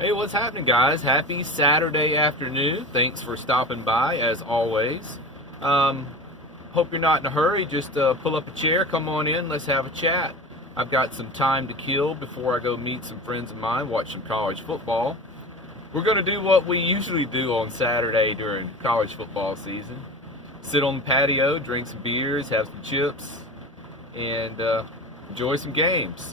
Hey, what's happening, guys? Happy Saturday afternoon. Thanks for stopping by, as always. Um, Hope you're not in a hurry. Just pull up a chair, come on in, let's have a chat. I've got some time to kill before I go meet some friends of mine, watch some college football. We're going to do what we usually do on Saturday during college football season. Sit on the patio, drink some beers, have some chips, and enjoy some games.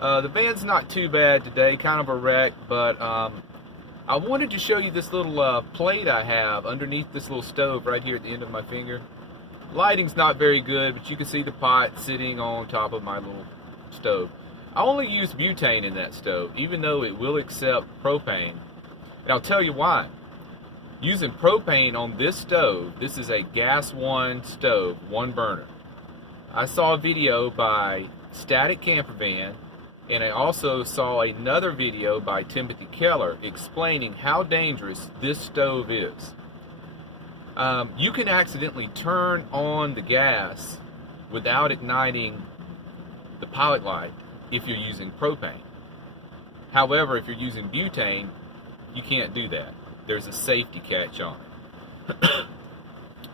The van's not too bad today, kind of a wreck, but I wanted to show you this little plate I have underneath this little stove right here at the end of my finger. Lighting's not very good, but you can see the pot sitting on top of my little stove. I only use butane in that stove, even though it will accept propane. And I'll tell you why. Using propane on this stove, this is a gas one stove, one burner. I saw a video by Static Camper Van, and I also saw another video by Timothy Keller explaining how dangerous this stove is. You can accidentally turn on the gas without igniting the pilot light if you're using propane. However, if you're using butane, you can't do that. There's a safety catch on it.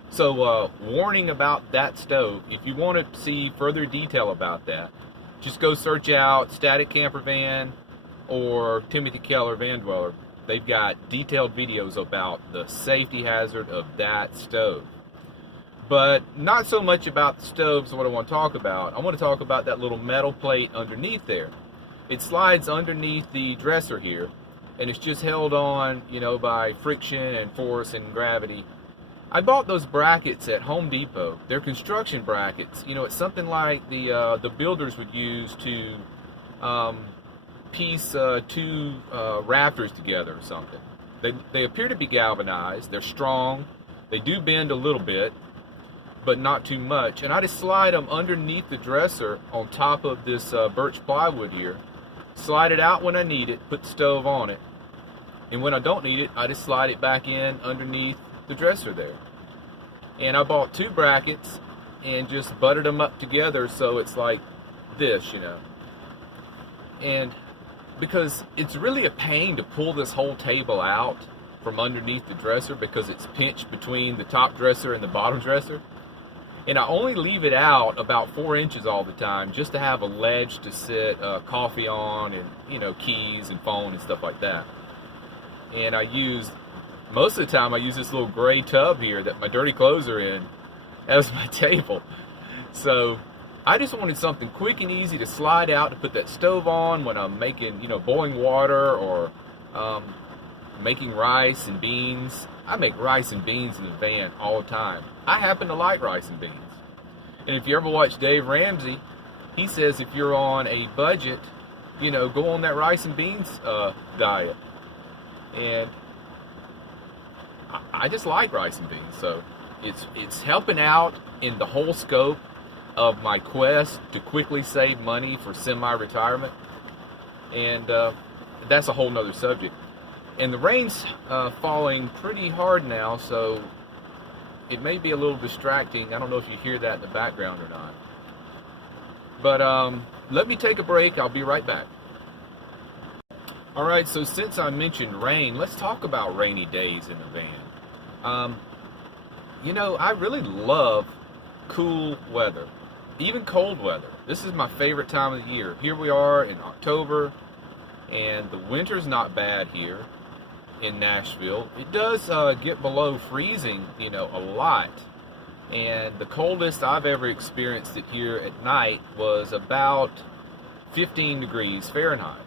So, warning about that stove. If you want to see further detail about that, just go search out Static Camper Van or Timothy Keller Van Dweller. They've got detailed videos about the safety hazard of that stove. But not so much about the stoves what I want to talk about. I want to talk about that little metal plate underneath there. It slides underneath the dresser here, and it's just held on, by friction and force and gravity. I bought those brackets at Home Depot. They're construction brackets. It's something like the builders would use to piece two rafters together or something. They appear to be galvanized. They're strong. They do bend a little bit, but not too much. And I just slide them underneath the dresser on top of this birch plywood here. Slide it out when I need it, put the stove on it. And when I don't need it, I just slide it back in underneath the dresser there. And I bought two brackets and just buttered them up together so it's like this, And because it's really a pain to pull this whole table out from underneath the dresser because it's pinched between the top dresser and the bottom dresser. And I only leave it out about 4 inches all the time just to have a ledge to sit coffee on and, keys and phone and stuff like that. And most of the time I use this little gray tub here that my dirty clothes are in as my table. So I just wanted something quick and easy to slide out to put that stove on when I'm making, boiling water or making rice and beans. I make rice and beans in the van all the time. I happen to like rice and beans. And if you ever watch Dave Ramsey, he says if you're on a budget, go on that rice and beans diet. And I just like rice and beans, so it's helping out in the whole scope of my quest to quickly save money for semi-retirement, and that's a whole nother subject. And the rain's falling pretty hard now, so it may be a little distracting. I don't know if you hear that in the background or not. But let me take a break. I'll be right back. All right, so since I mentioned rain, let's talk about rainy days in the van. I really love cool weather, even cold weather. This is my favorite time of the year. Here we are in October, and the winter's not bad here in Nashville. It does get below freezing, a lot. And the coldest I've ever experienced it here at night was about 15 degrees Fahrenheit.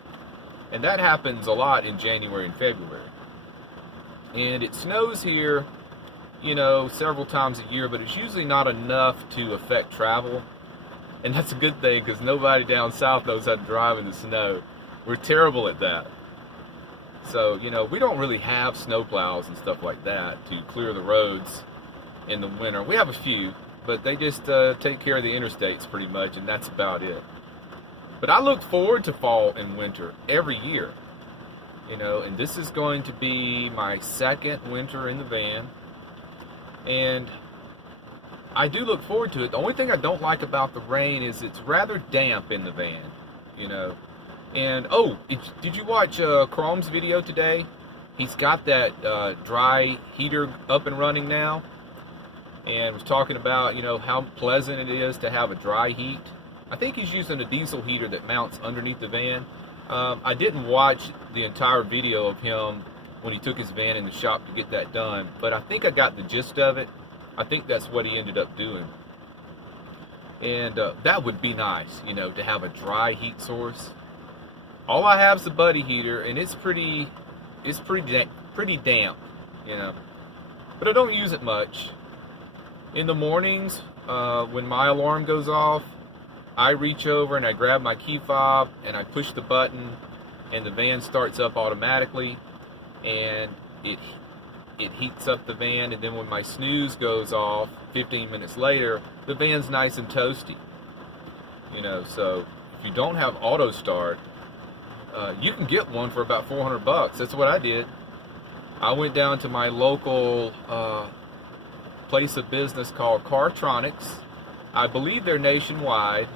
And that happens a lot in January and February. And it snows here, several times a year, but it's usually not enough to affect travel. And that's a good thing because nobody down south knows how to drive in the snow. We're terrible at that. So, we don't really have snowplows and stuff like that to clear the roads in the winter. We have a few, but they just take care of the interstates pretty much, and that's about it. But I look forward to fall and winter every year, and this is going to be my second winter in the van, and I do look forward to it. The only thing I don't like about the rain is it's rather damp in the van, And oh, did you watch Chrome's video today? He's got that dry heater up and running now, and was talking about, you know, how pleasant it is to have a dry heat. I think he's using a diesel heater that mounts underneath the van. I didn't watch the entire video of him when he took his van in the shop to get that done, but I think I got the gist of it. I think that's what he ended up doing. And that would be nice, you know, to have a dry heat source. All I have is a buddy heater, and it's pretty damp, you know. But I don't use it much. In the mornings, when my alarm goes off, I reach over and I grab my key fob and I push the button, and the van starts up automatically, and it heats up the van. And then when my snooze goes off 15 minutes later, the van's nice and toasty, you know. So if you don't have auto start, you can get one for about $400. That's what I did. I went down to my local place of business called Cartronics. I believe they're nationwide.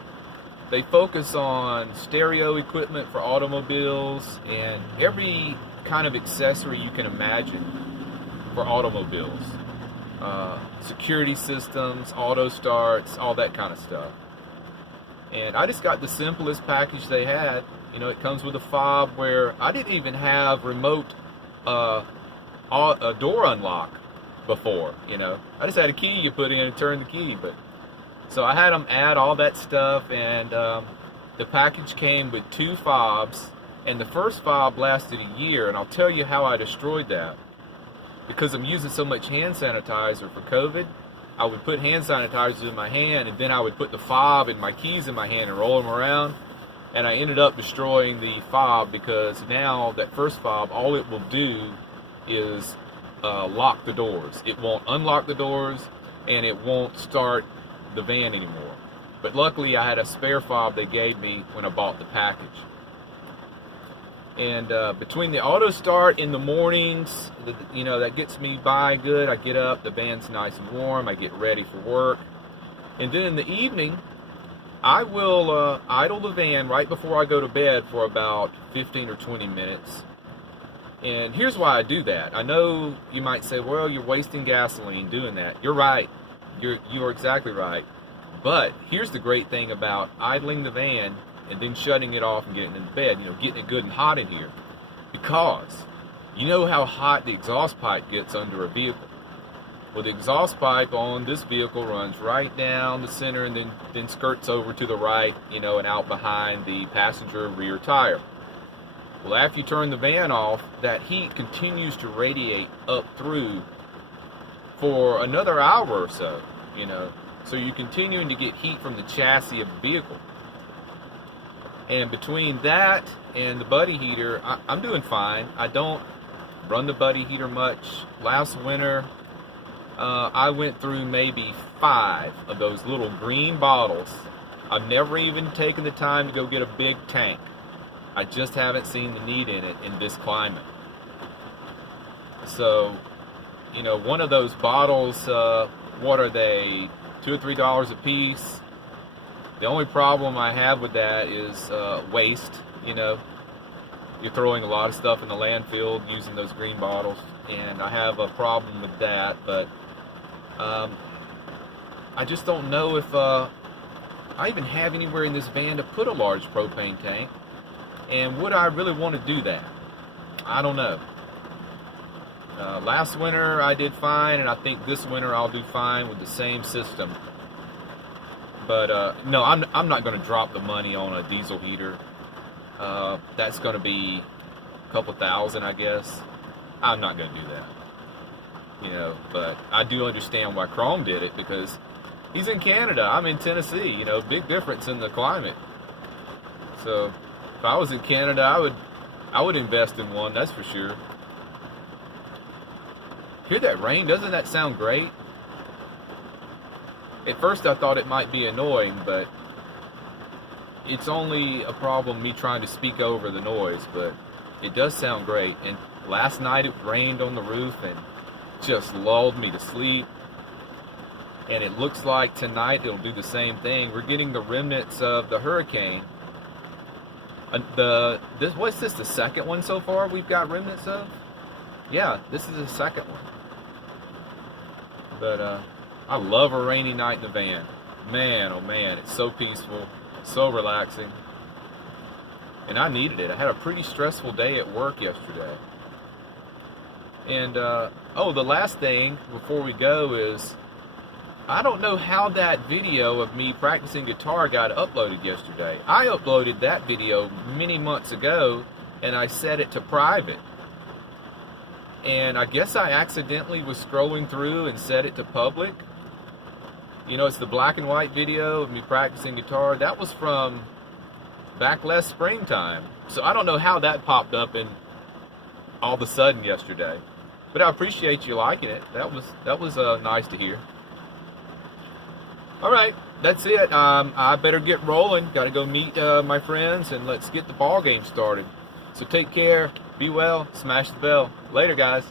They focus on stereo equipment for automobiles and every kind of accessory you can imagine for automobiles. Security systems, auto starts, all that kind of stuff. And I just got the simplest package they had. You know, it comes with a fob where I didn't even have remote a door unlock before, you know. I just had a key you put in and turn the key. But so I had them add all that stuff, and the package came with 2 fobs, and the first fob lasted a year, and I'll tell you how I destroyed that. Because I'm using so much hand sanitizer for COVID, I would put hand sanitizer in my hand, and then I would put the fob and my keys in my hand and roll them around. And I ended up destroying the fob, because now that first fob, all it will do is lock the doors. It won't unlock the doors, and it won't start the van anymore. But luckily I had a spare fob they gave me when I bought the package. And between the auto start in the mornings, you know, that gets me by good. I get up, the van's nice and warm, I get ready for work. And then in the evening, I will idle the van right before I go to bed for about 15 or 20 minutes. And here's why I do that. I know you might say, well, you're wasting gasoline doing that. You're right. You're exactly right. But here's the great thing about idling the van and then shutting it off and getting into bed, you know, getting it good and hot in here. Because you know how hot the exhaust pipe gets under a vehicle. Well, the exhaust pipe on this vehicle runs right down the center and then skirts over to the right, you know, and out behind the passenger rear tire. Well, after you turn the van off, that heat continues to radiate up through for another hour or so, you know. So you're continuing to get heat from the chassis of the vehicle. And between that and the buddy heater, I'm doing fine. I don't run the buddy heater much. Last winter, I went through maybe 5 of those little green bottles. I've never even taken the time to go get a big tank. I just haven't seen the need in it in this climate. So, you know, one of those bottles, what are they, $2 or $3 a piece? The only problem I have with that is waste. You know, you're throwing a lot of stuff in the landfill using those green bottles, and I have a problem with that. But I just don't know if I even have anywhere in this van to put a large propane tank, and would I really want to do that? I don't know. Last winter I did fine, and I think this winter I'll do fine with the same system. But no, I'm not going to drop the money on a diesel heater. That's going to be a couple thousand, I guess. I'm not going to do that. You know, but I do understand why Chrome did it, because he's in Canada, I'm in Tennessee. You know, big difference in the climate. So if I was in Canada, I would invest in one, that's for sure. Hear that rain? Doesn't that sound great? At first I thought it might be annoying, but it's only a problem me trying to speak over the noise, but it does sound great. And last night it rained on the roof and just lulled me to sleep. And it looks like tonight it'll do the same thing. We're getting the remnants of the hurricane. What's this? The second one so far we've got remnants of. Yeah, this is the second one. But I love a rainy night in the van. Man, oh man, it's so peaceful, so relaxing. And I needed it. I had a pretty stressful day at work yesterday. And, oh, the last thing before we go is, I don't know how that video of me practicing guitar got uploaded yesterday. I uploaded that video many months ago, and I set it to private. And I guess I accidentally was scrolling through and set it to public. You know, it's the black and white video of me practicing guitar. That was from back last springtime. So I don't know how that popped up in all of a sudden yesterday. But I appreciate you liking it. That was nice to hear. All right, that's it. I better get rolling. Got to go meet my friends, and let's get the ball game started. So take care, be well, smash the bell. Later, guys.